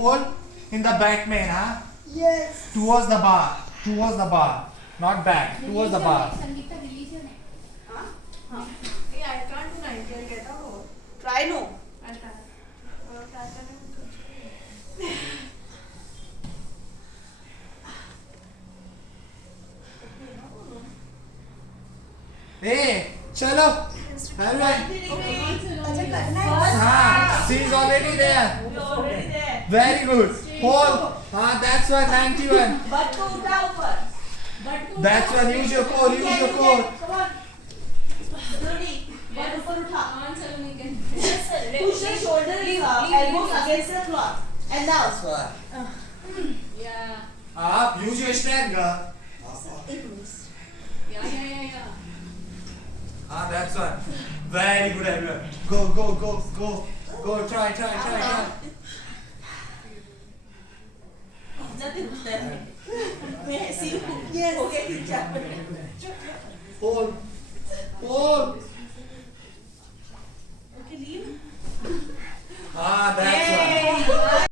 hold in the back main, huh? Yes. Towards the bar. Towards the bar. Not back. Towards the bar. Sangeeta religion है. हाँ. Hey, I can't do 90. I'll get out. Try no. I'll try. Try करने में कुछ. Hey, chalo. Everyone. अच्छा करना है. Ah, she's already there. Already there. Very good. Hold. Ah, that's one. 91. Butt को उठा ऊपर. That's one. Use your core. Use your core. Come on. Slowly. Butt ऊपर उठा. Yes, sir. Push the shoulder, elbows against the cloth. And now. Yeah. Up. Use your strength, girl. Yeah. Ah, that's one. Very good, everyone. Go. Go. Try. Nothing to tell me. May I see you? Yes. Okay, teacher. Hold. Okay, leave. Ah, that's